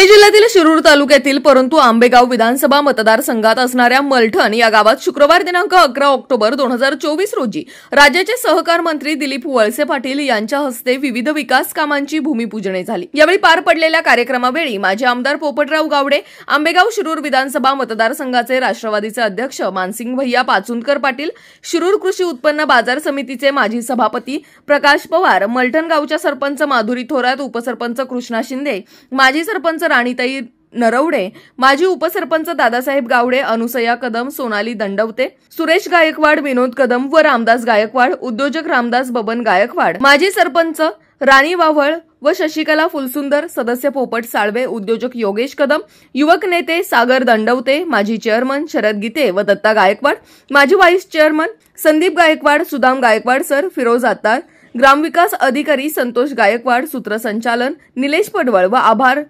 पुणे जिल्ह्यातील शिरूर तालुक्यातील परंतु आंबेगाव विधानसभा मतदारसंघात असणाऱ्या मलठण या गावात शुक्रवार दिनांक 11 ऑक्टोबर 2024 रोजी राज्याचे सहकार मंत्री दिलीप वळसे पाटील यांच्या हस्ते विविध विकास कामांची भूमिपूजने झाली। यावेळी पार पडलेल्या कार्यक्रमावेळी माजी आमदार पोपटराव गावडे, आंबेगाव शिरूर विधानसभा मतदारसंघाचे राष्ट्रवादीचे अध्यक्ष मानसिंग भैया पाचुंदकर पाटील, शिरूर कृषी उत्पन्न बाजार समितीचे माजी सभापती प्रकाश पवार, मलठण गावच्या सरपंच माधुरी थोरात, उपसरपंच कृष्णा शिंदे, माजी सरपंच राणीताई नरवडे, माजी उपसरपंच दादासाहेब गावडे, अनुसया कदम, सोनाली दंडवते, सुरेश गायकवाड, विनोद कदम व रामदास गायकवाड, उद्योजक रामदास बबन गायकवाड, माजी सरपंच राणी वावळ व शशिकला फुलसुंदर, सदस्य पोपट साळवे, उद्योजक योगेश कदम, युवक नेते सागर दंडवते, माजी चेअरमन शरद गीते व दत्ता गायकवाड, माजी vice chairman Sandeep Gaikwad, Sudam Gaikwad sir, Firoz Attar, ग्रामविकास अधिकारी संतोष गायकवाड, सूत्रसंचालन निलेश पडवळ व आभार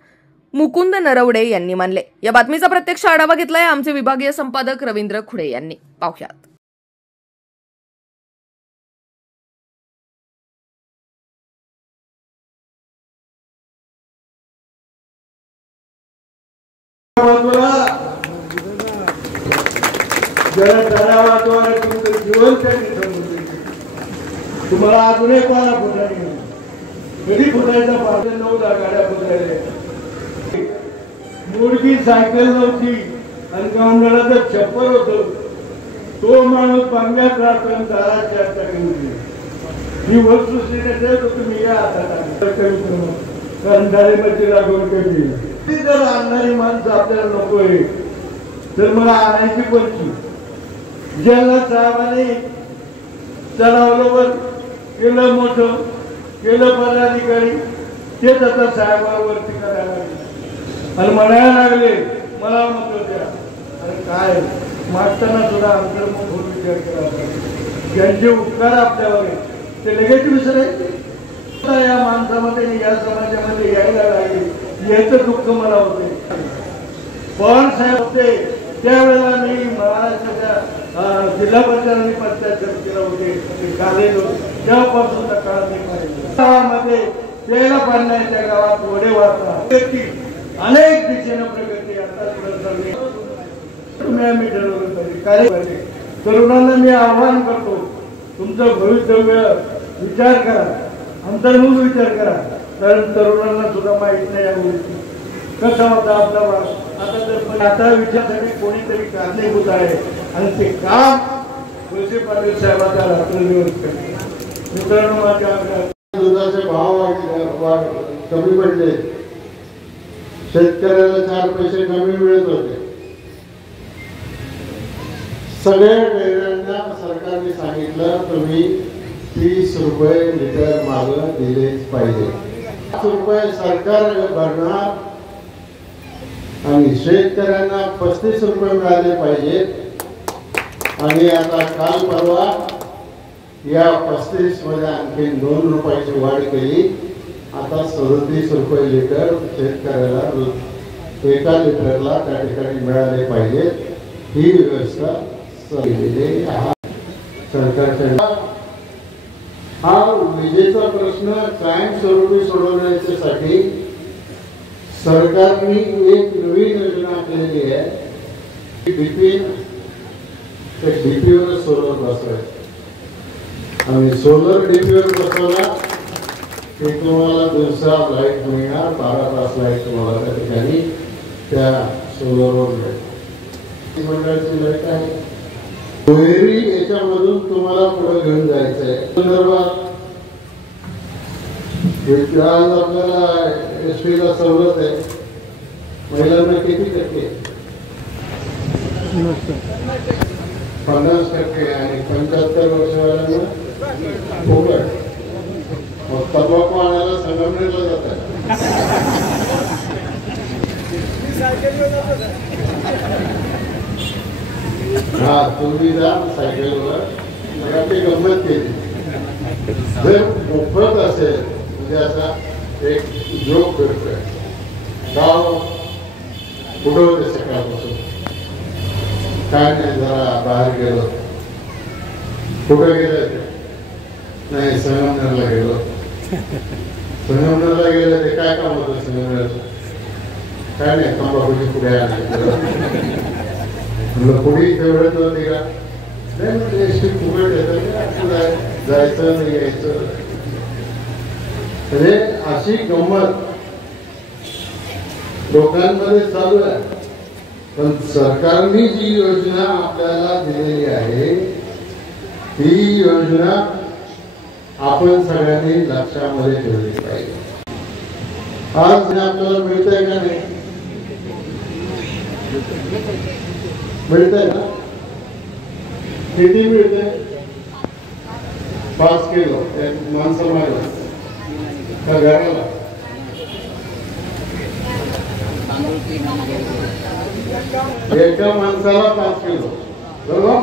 मुकुंद नरवडे यांनी मानले। या बातमीचा प्रत्यक्ष आढावा घेतलाय आमचे विभागीय संपादक रवींद्र खुडे यांनी। पाहुयात। तुम्हाला अजून एक वाला फुटायला कधी फुटायचा 9 गाड्या फुटायला, मुडकी सायकल नव्हती आणि गावंडाला छप्पर होतं। तो माणूस बांगल्यात राहतो आणि दारात चर्चा केली। ही वस्तुस्थिती तर तुम्ही या हातात कारण डाळिंबाची लागवड केली। जर आणणारी माणसं आपल्याला नकोय तर मला आणायची कोणती? ज्याला साहेबांनी चढावलं केलं, मोठं केलं पदाधिकारी, तेच आता साहेबांवरती करायला लागले आणि म्हणायला लागले मला मत द्या। आणि काय मागताना सुद्धा अंतर्मुख होऊन विचार करावा। ज्यांचे उपकार आपल्यावर ते लगेच विसरायचे। या माणसामध्ये या समाजामध्ये यायला लागले याचं दुःख मला होते। पवार साहेब होते त्यावेळेला मी महाराष्ट्राच्या जिल्हा परिषदांनी पत्त्याच्या केला होते, तेव्हापासून काळ मी पाहिजे। गावामध्ये प्यायला पाण्याच्या गावात वडे वाहता अनेक दिशेने प्रगती आता तुम्ही आम्ही ठरवलं पाहिजे। तरुणांना मी आव्हान करतो, तुमचं भवितव्य विचार करा, अंतर्मुख विचार करा, कारण तरुणांना सुद्धा माहित नाही या गोष्टी कसा होता आपला वास। आता विचारसाठी कोणीतरी कारणीभूत आहे आणि ते काम वळसे पाटील साहेबांचा रात्रदिवस करते। मित्रांनो, माझ्या दुधाचे भाव कमी पडले, शेतकऱ्याला 4 पैसे कमी मिळत होते। सगळ्या डेअऱ्यांना सरकारने सांगितलं तुम्ही 30 रुपये लिटर माल दिलेच पाहिजे। 5 रुपये सरकार भरणार आणि शेतकऱ्यांना 35 रुपये मिळाले पाहिजेत। आणि आता काल परवा या 35 मध्ये आणखी 2 रुपयाची वाढ केली। आता 37 रुपये लिटर शेतकऱ्याला एका लिटरला त्या ठिकाणी मिळाले पाहिजे। ही व्यवस्था सरकारच्या हा विजेचा प्रश्न कायमस्वरूपी सोडवण्यासाठी सरकारने एक नवीन योजना केलेली आहे। डीपीवर सोलर बसवायचं आणि सोलर डीपीवर बसवला की तुम्हाला दिवसा लाईट मिळणार, 12 तास लाईट तुम्हाला त्या ठिकाणी त्या सोलरवर मिळेल। मंडळाची लाईट आहे दुहेरी, याच्यामधून तुम्हाला पुढे घेऊन जायचं आहे। संदर्भात आज आपल्याला एसटीला सवलत आहे, महिलांना किती टक्के? 50% आणि 75 वर्षावाल्यांना फुकट। मग तंबाखू आणायला संगमनेरला जातात। हा तुम्ही जा सायकलवर। आपली गंमत केली जर मोफत असेल म्हणजे असा एक जोक करतोय, गाव कुठं होते सकाळपासून काय नाही, जरा बाहेर गेलो। कुठं गेले? नाही, संगमनेरला गेलो। संगमनेरला गेलं ते काय काम होतं? संगमनेरचं काय नाही तंबाखूची पुढे आले पुढे तेवढंच होते का नाही म्हणजे एसटी फुकट येतं जायचं नाही यायचं म्हणजे अशी गंमत लोकांमध्ये चालू आहे. पण सरकारने जी योजना आपल्याला दिलेली आहे ती योजना आपण सगळ्यांनी लक्षामध्ये ठेवली पाहिजे. आज आपल्याला मिळतंय का नाही मिळतंय ना किती मिळतंय 5 किलो माणसाला का घराला एका माणसाला 5 किलो बरोबर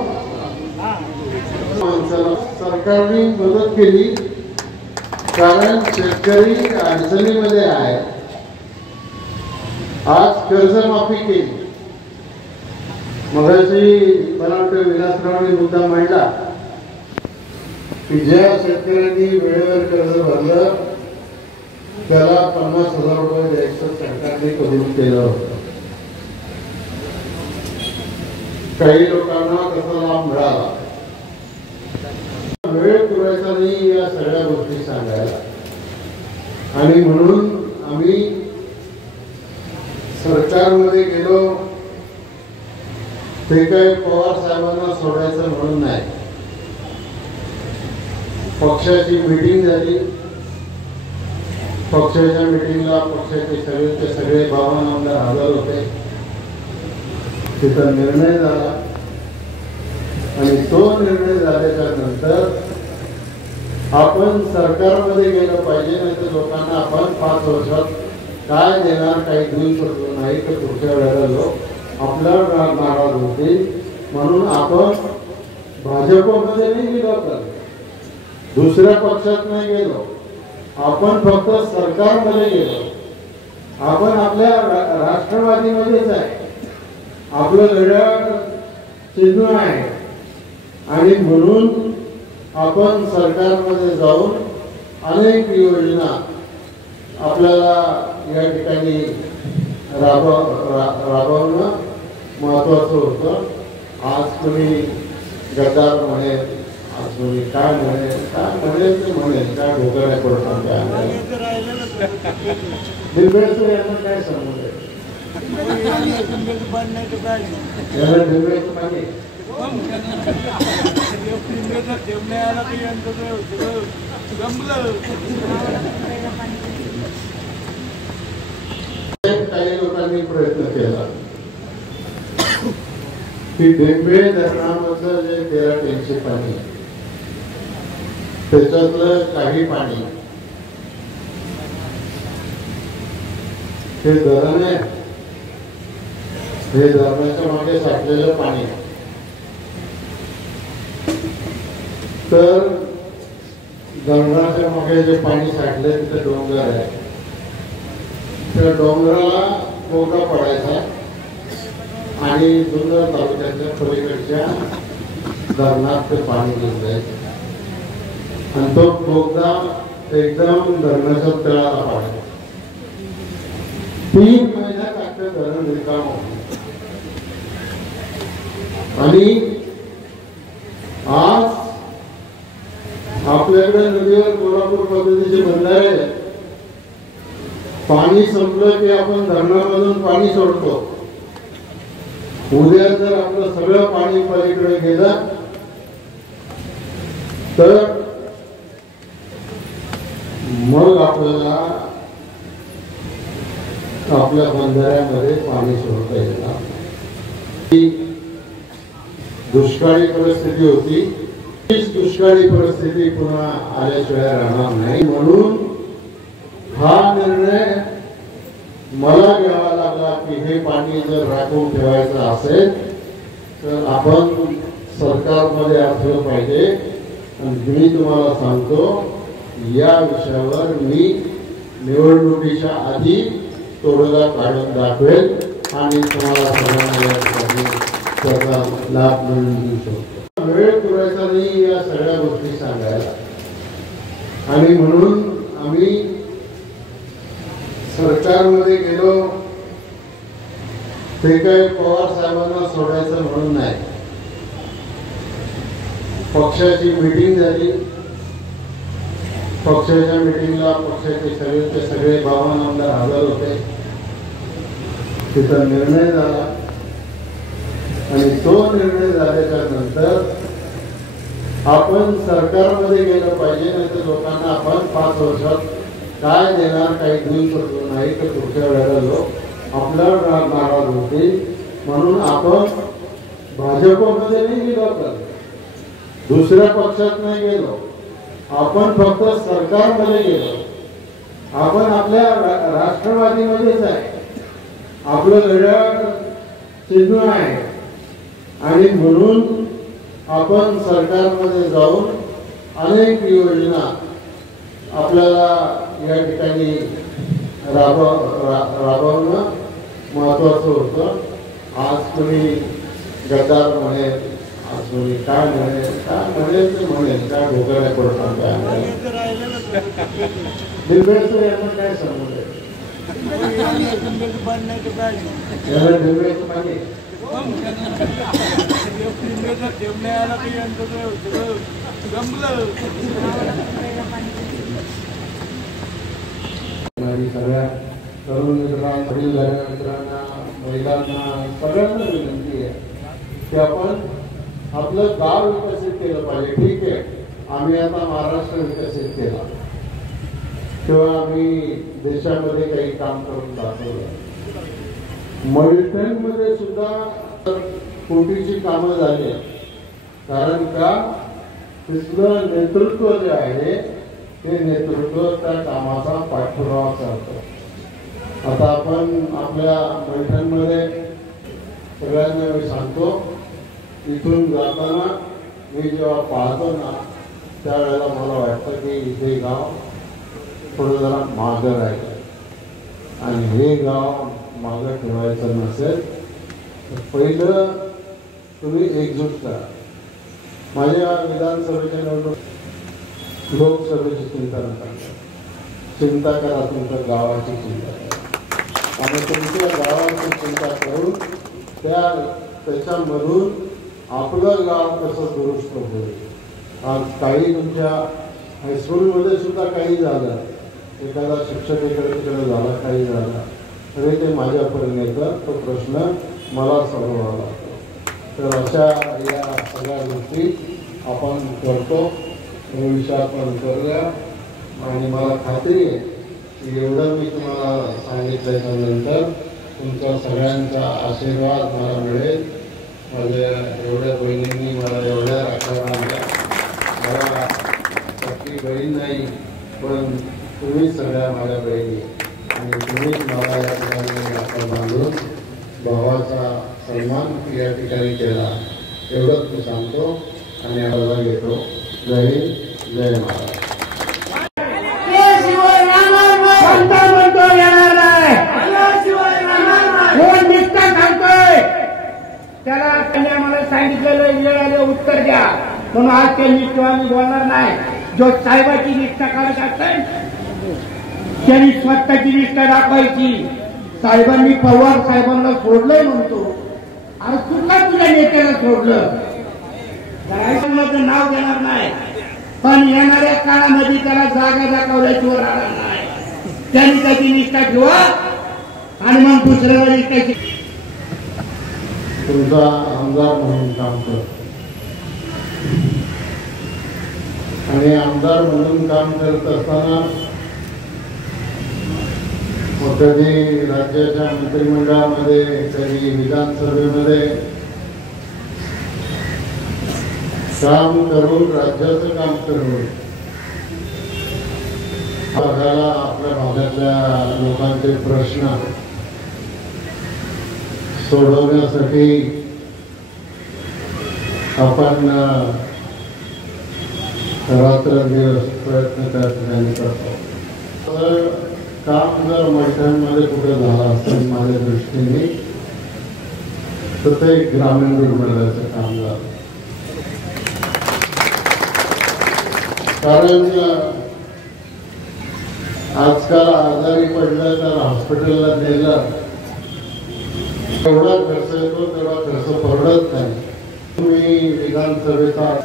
माणसाला सरकारने मदत केली कारण शेतकरी अडचणीमध्ये आहे. आज कर्जमाफी केली. मगाशी मला वाटतं विलासरावांनी मुद्दा मांडला की ज्या शेतकऱ्यांनी वेळेवर कर्ज भरलं त्याला 50,000 रुपये द्यायचं सरकारने कबूल केलं होतं. काही लोकांना त्याचा लाभ मिळाला. वेळ पुरायचा नाही या सगळ्या गोष्टी सांगायला आणि म्हणून आम्ही सरकारमध्ये गेलो. ते काही पवार साहेबांना सोडायचं म्हणून नाही. पक्षाची मीटिंग झाली. पक्षाच्या मीटिंगला पक्षाचे सगळे 52 आमदार हजर होते. तिथं निर्णय झाला आणि तो निर्णय झाल्याच्या नंतर आपण सरकारमध्ये गेलं पाहिजे. नाही तर लोकांना आपण 5 वर्षात काय देणार काही देऊ शकलो नाही तर पुढच्या वेळेला लोक आपल्यावर नाराज होतील. म्हणून आपण भाजपमध्ये नाही गेलो तर दुसऱ्या पक्षात नाही गेलो. आपण फक्त सरकारमध्ये गेलो. आपण आपल्या राष्ट्रवादीमध्येच आहे. आपलं घड्याळ चिन्ह आहे आणि म्हणून आपण सरकारमध्ये जाऊन अनेक योजना आपल्याला या ठिकाणी राबवणं महत्वाचं होतं. आज कोणी गद्दार म्हणेल, आज कोणी काय म्हणेल ते म्हणेल काय भोगायला पडतात दिल्लीचं यांना काय सांगू याला दिल्लीचं पाणी काही लोकांनी प्रयत्न केला की डेंबे धरणामधलं जे 13 टीएमसी पाणी त्याच्यातलं काही पाणी हे धरण आहे. हे धरणाच्या मागे साठलेलं पाणी तर धरणाच्या मागे जे पाणी साठले तिथे डोंगर आहे. त्या डोंगराला बोगदा पडायचा आणि जुन्नर तालुक्याच्या पलीकडच्या धरणात ते पाणी घेऊन जायचं आणि तो बोगदा एकदम धरणाच्या तळाला पडायचा. 3 महिन्यात अख्खं धरण रिकाम होतं. आणि आज आपल्याकडे नदीवर कोल्हापूर पद्धतीचे बंधारे आहेत. पाणी संपलं की आपण धरणामधून पाणी सोडतो. उद्या जर आपलं सगळं पाणी पलीकडे गेलं तर मग आपल्याला आपल्या बंधाऱ्यामध्ये पाणी सोडता येणार. दुष्काळी परिस्थिती होती. तीच दुष्काळी परिस्थिती पुन्हा आल्याशिवाय राहणार नाही. म्हणून हा निर्णय मला घ्यावा लागला की हे पाणी जर राखून ठेवायचं असेल तर आपण सरकारमध्ये असलं पाहिजे. आणि मी तुम्हाला सांगतो या विषयावर मी निवडणुकीच्या आधी तोडगा काढून दाखवेल आणि तुम्हाला सगळ्यांना त्याचा लाभ मिळवून देऊ शकतो. वेळ पुरायचा नाही या सगळ्या गोष्टी सांगायला आणि म्हणून आम्ही सरकारमध्ये गेलो. ते काही पवार साहेबांना सोडायचं म्हणून नाही. पक्षाची मीटिंग झाली. पक्षाच्या मीटिंगला पक्षाचे सगळे 52 आमदार हजर होते. तिथं निर्णय झाला आणि तो निर्णय झाल्याच्या नंतर आपण सरकारमध्ये गेलं पाहिजे. नाही तर लोकांना आपण 5 वर्षात काय देणार काही देऊ शकतो नाही तर पुढच्या वेळेला लोक आपल्यावर नाराज होतील. म्हणून आपण भाजपमध्ये नाही गेलो, दुसऱ्या पक्षात नाही गेलो, आपण फक्त सरकारमध्ये गेलो. आपण आपल्या राष्ट्रवादीमध्येच आहे. आपलं घड्याळ चिन्ह आहे आणि म्हणून आपण सरकारमध्ये जाऊन अनेक योजना आपल्याला या ठिकाणी राबवणं महत्वाचं होतं. आज कोणी गद्दार म्हणेल, आज कोणी काय म्हणेल ते म्हणेल, काय भोगायला पडतात काय डिबेटचं यांना काय समजलं. याला डिबेट मागे सगळ्या तरुण मित्रांना, मित्रांना, महिलांना सगळ्यांना विनंती आहे की आपण आपलं गाव विकसित केलं पाहिजे. ठीक आहे, आम्ही आता महाराष्ट्र विकसित केला किंवा आम्ही देशामध्ये काही काम करून दाखवलं. मॉनिटरिंगमध्ये सुद्धा कोटीची कामं झाली. कारण का तिथलं नेतृत्व जे आहे ते नेतृत्व त्या कामाचा पाठपुरावा करतं. आता आपण आपल्या मॉनिटरिंगमध्ये सगळ्यांना मी सांगतो, इथून जाताना मी जेव्हा पाहतो ना त्यावेळेला मला वाटतं की इथे गाव थोडं जरा मागं राहिलं आणि हे गाव मागं ठेवायचं नसेल तर पहिलं तुम्ही एकजूट करा. माझ्या विधानसभेच्या निवडणूक लोकसभेची चिंता नका, चिंता करा तुमच्या गावाची चिंता करा आणि तुमच्या गावाची चिंता करून त्याच्यामधून आपलं गाव कसं दुरुस्त होईल. आज काही तुमच्या हायस्कूलमध्ये सुद्धा काही झालं, एखादा शिक्षक इकडे तिकडे झाला, काही झाला तरी ते माझ्यापर्यंत येतं, तो प्रश्न मला सोडवावा लागतो. तर अशा या सगळ्या गोष्टी आपण करतो, भविष्यात आपण करूया. आणि मला खात्री आहे की एवढं मी तुम्हाला सांगितल्याच्यानंतर तुमचा सगळ्यांचा आशीर्वाद मला मिळेल. माझ्या एवढ्या बहिणींनी मला एवढ्या राखा आणल्या. मला सख्खी बहीण नाही पण तुम्ही सगळ्या माझ्या बहिणी आणि तुम्हीच मला या ठिकाणी राखा बांधून भावाचा सन्मान या ठिकाणी केला. एवढंच मी सांगतो आणि आवाज घेतो. जय हिंद, जय महाराज. त्याला त्यांनी आम्हाला सांगितलेलं वेळेला उत्तर द्या म्हणून आज त्या निष्ठावानी बोलणार नाही. जो साहेबाची निष्ठा काढत असेल त्यांनी स्वतःची निष्ठा दाखवायची. साहेबांनी पवार साहेबांना सोडलंय म्हणतो, अरे कुठला तुझ्या नेत्याला सोडलं तर नाव देणार नाही, पण येणाऱ्या काळामध्ये त्याला जागा दाखवल्याशिवाय राहणार नाही. त्यांनी त्याची निष्ठा ठेवा आणि मग दुसऱ्याला निष्ठाची. तुमचा आमदार म्हणून काम करतो आणि आमदार म्हणून काम करत असताना कधी राज्याच्या मंत्रिमंडळामध्ये, कधी विधानसभेमध्ये काम करून, राज्याचं काम करून भागाला, आपल्या भागातल्या लोकांचे प्रश्न सोडवण्यासाठी आपण रात्रंदिवस प्रयत्न त्या ठिकाणी करतो. तर काम जर मैदानामध्ये कुठे झालं असेल माझ्या दृष्टीने तर ते ग्रामीण रुग्णालयाचं काम झालं. कारण आजकाल आजारी पडलं तर हॉस्पिटलला नेलं एवढा खर्च येतो तेवढा खर्च परवडत नाही. तुम्ही विधानसभेचा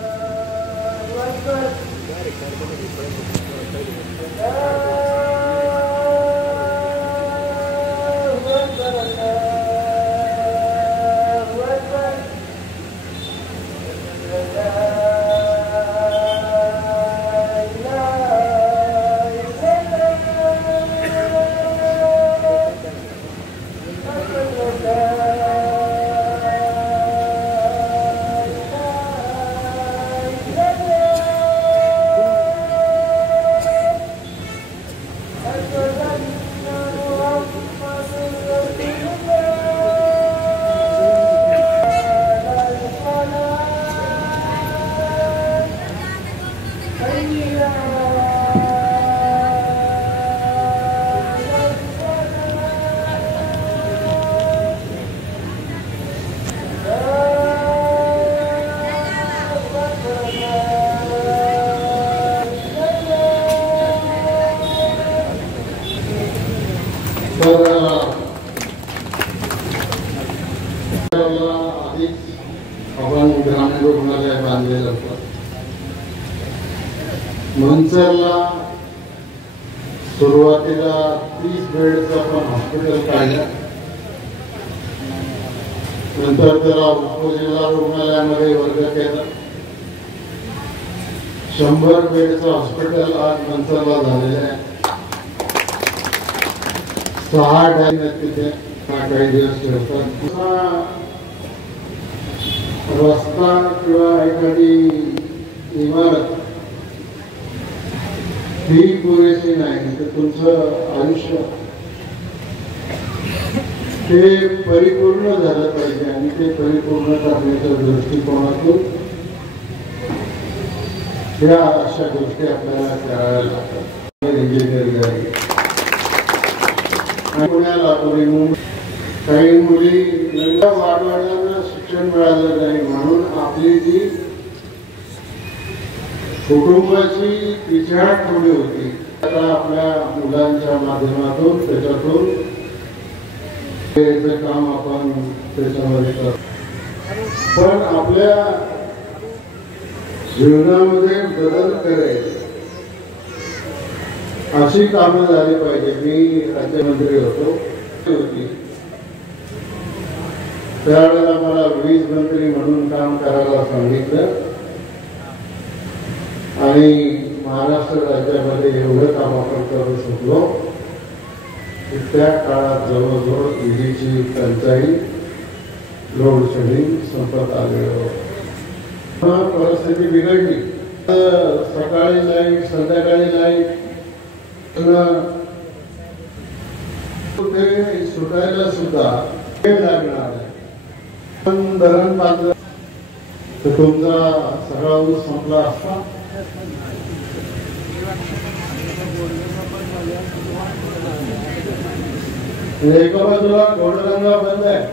आधीच आपण ग्रामीण रुग्णालय बांधलेलं होतं. मनसरला सुरुवातीला 30 बेडचं आपण हॉस्पिटल काढलं. नंतर त्याला उपजिल्हा रुग्णालयामध्ये वर्ग केला. 100 बेडचं हॉस्पिटल आज मनसरला झालेलं आहे. 6 डॅम तिथे काही दिवस ठेवतात. रस्ता किंवा एखादी इमारत ही पुरेशी नाही तर तुमचं आयुष्य ते परिपूर्ण झालं पाहिजे. आणि ते परिपूर्ण करण्याच्या दृष्टिकोनातून या अशा गोष्टी आपल्याला कराव्या लागतात. इंजिनियर झाली पुण्याला काही मुली वाढवायला शिक्षण मिळालं नाही म्हणून आपली जी कुटुंबाची पिछाड थोडी होती. आता आपल्या मुलांच्या माध्यमातून त्याच्यातून काम आपण त्याच्यामध्ये करतो. पण आपल्या जीवनामध्ये बदल करायचे अशी कामं झाली पाहिजे. मी राज्यमंत्री होतो त्यावेळेला मला वीज मंत्री म्हणून काम करायला सांगितलं आणि महाराष्ट्र राज्यामध्ये एवढं काम आपण करू शकलो. त्या काळात जवळजवळ विजेची टंचाई लोड शेडिंग संपत आलेलं. परिस्थिती बिघडली. सकाळी लाईट संध्याकाळी लाईट सुटायला सुद्धा वेळ लागणार आहे. पण धरण बांधलं तर तुमचा सगळा ऊस संपला असता. एका बाजूला घोडगंगा बंद आहे.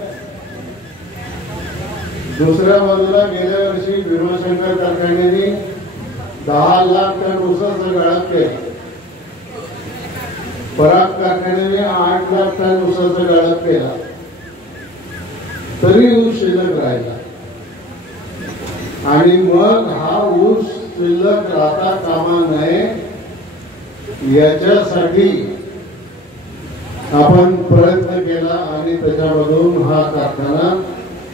दुसऱ्या बाजूला गेल्या वर्षी भीमाशंकर कारखान्याने 10 लाख टन ऊसाचं गाळप केलं. पराग कारखान्याने 8 लाख टन ऊसाचा गाळप केला तरी ऊस शिल्लक राहिला. आणि मग हा ऊस शिल्लक राहता कामा नये याच्यासाठी आपण प्रयत्न केला आणि त्याच्यामधून हा कारखाना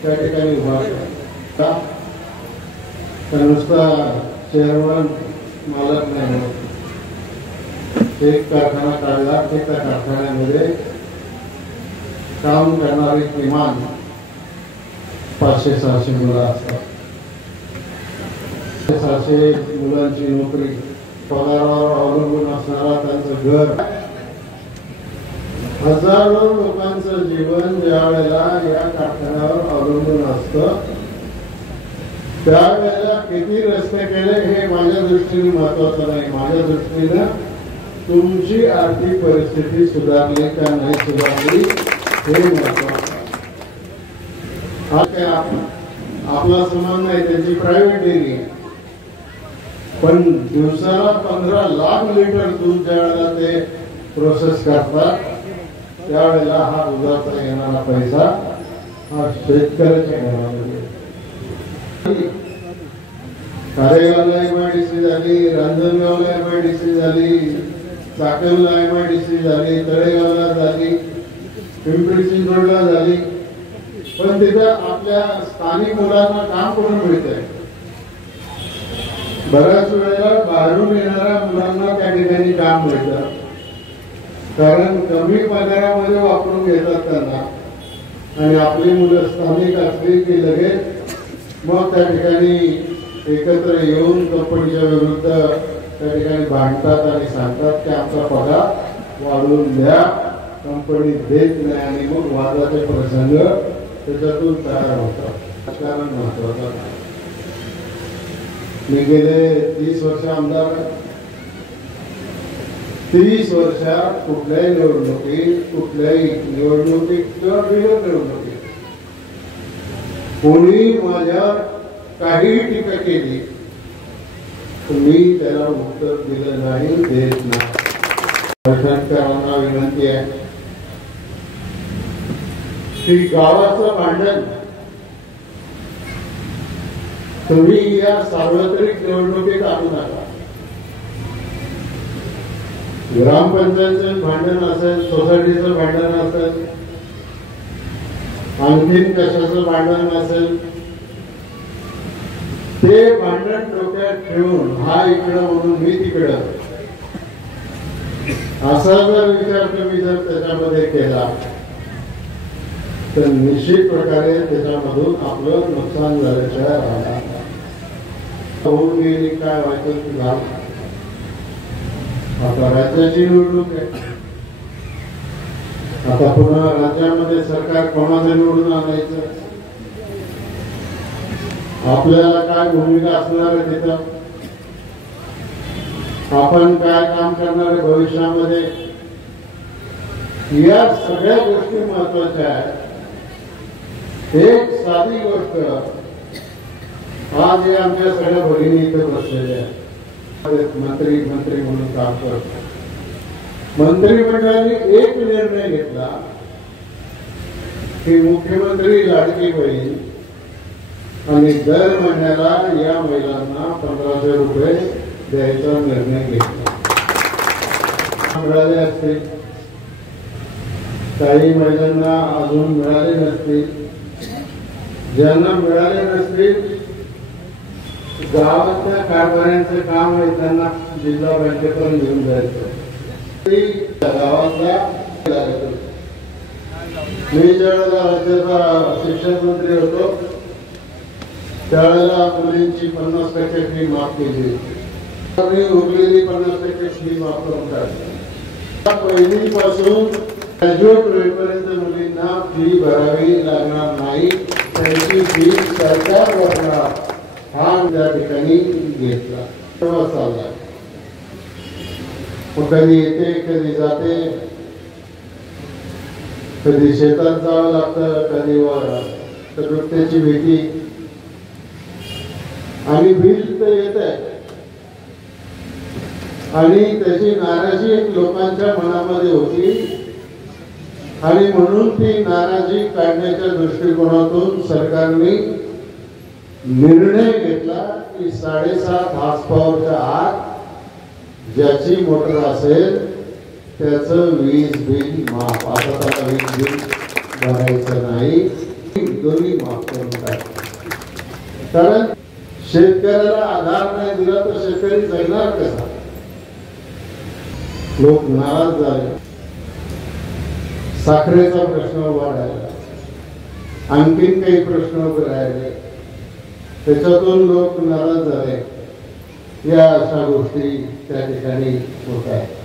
त्या ठिकाणी उभा केला. नुसता चेअरमन मालक नाही होत. एक कारखाना काढला की त्या कारखान्यामध्ये काम करणारी किमान 500-600 मुलं असतात. 600 मुलांची नोकरी पगारावर अवलंबून असणारा त्यांचं घर. हजारो लोकांचं जीवन ज्या वेळेला या कारखान्यावर अवलंबून असतं त्यावेळेला किती रस्ते केले हे माझ्या दृष्टीने महत्वाचं नाही. माझ्या दृष्टीने तुमची आर्थिक परिस्थिती सुधारली का नाही सुधारली हे महत्वाचं. हा काय आपला समान नाही, त्याची प्रायव्हेट डेअरी आहे. पण दिवसाला 15 लाख लिटर दूध ज्या वेळेला ते प्रोसेस करतात त्यावेळेला हा दुधाचा येणारा पैसा हा शेतकऱ्याच्या घरामध्ये कारेगावला MIDC झाली, रांजणगावला MIDC झाली, चाकणला MIDC झाली, तळेगावला झाली, पिंपरी चिंचवडला झाली. पण तिथं आपल्या स्थानिक मुलांना काम करून मिळतंय. बऱ्याच वेळेला बाहेरून येणाऱ्या मुलांना त्या ठिकाणी काम मिळतं, कारण कमी पगारामध्ये वापरून घेतात त्यांना. आणि आपली मुलं स्थानिक असली की लगेच मग त्या ठिकाणी एकत्र येऊन कंपनीच्या विरुद्ध त्या ठिकाणी भांडतात आणि सांगतात की आमचा पगार वाढवून द्या, कंपनी देत नाही. आणि मग वादाचे प्रसंग त्याच्यातून तयार होतात. कारण महत्वाचं, मी गेले 30 वर्ष आमदार आहे. 30 वर्षात कुठल्याही निवडणुकीत किंवा बिगर निवडणुकीत कोणी माझ्यावर काही टीका केली मी त्याला उत्तर दिलं नाही, देत नाही. प्रशासकांना विनंती आहे की गावाचं भांडण तुम्ही या सार्वत्रिक निवडणुकीत आणू नका. ग्रामपंचायतचं भांडण असेल, सोसायटीचं भांडण असेल, आणखीन कशाचं भांडण असेल, ते भांडण डोक्यात ठेवून हा इकडं म्हणून मी तिकडं असा जर विचार तुम्ही जर त्याच्यामध्ये केला तर निश्चित प्रकारे त्याच्यामधून आपलं नुकसान झाल्याशिवाय राहणार नाही. होऊन गेली काय व्हायचं ते झालं. आता राज्याची निवडणूक आहे. आता पुन्हा राज्यामध्ये सरकार कोणाचं निवडून आणायचं, आपल्याला काय भूमिका असणार आहे तिथं, आपण काय काम करणार आहे भविष्यामध्ये, या सगळ्या गोष्टी महत्वाच्या आहेत. एक साधी गोष्ट, आज या आमच्या सगळ्या भगिनी इथे बसलेल्या आहेत, मंत्री म्हणून काम करतात. मंत्रिमंडळाने एक निर्णय घेतला की मुख्यमंत्री लाडकी बहीण आणि दर महिन्याला या महिलांना 1500 रुपये द्यायचा निर्णय घेतला. मिळाले असतील, काही महिलांना अजून मिळाले नसतील. ज्यांना मिळाले नसतील, गावातल्या कारभाऱ्यांचं काम आहे त्यांना जिल्हा बँकेपर्यंत घेऊन जायचं. गावातल्या मी ज्यावेळेला राज्याचा शिक्षण मंत्री होतो त्यावेळेला मुलींची 50% फी माफ केली. उरलेली 50% फी माफ करून टाकली. पहिलीपासून ग्रॅज्युएट होईपर्यंत मुलींना फी भरावी लागणार नाही, त्यांची फी सरकार भरणार हा त्या ठिकाणी घेतला. तेव्हा चालला. कधी येते, कधी जाते, कधी शेतात जावं लागतं, कधी रस्त्याची भीती आणि बिल तर येत आहे. आणि त्याची नाराजी लोकांच्या मनामध्ये होती आणि म्हणून ती नाराजी काढण्याच्या दृष्टिकोनातून सरकारने निर्णय घेतला की 7.5 हॉर्सपॉवरच्या आत ज्याची मोटर असेल त्याचं वीज बिल माफ. आता त्याला वीज बिल भरायचं नाही, दोन्ही माफ करून टाक. कारण शेतकऱ्याला आधार नाही दिला तर शेतकरी जगणार कसा. लोक नाराज झाले. साखरेचा प्रश्न उभा राहिला, आणखीन काही प्रश्न उभे राहिले, त्याच्यातून लोक नाराज झाले. या अशा गोष्टी त्या ठिकाणी होत आहेत.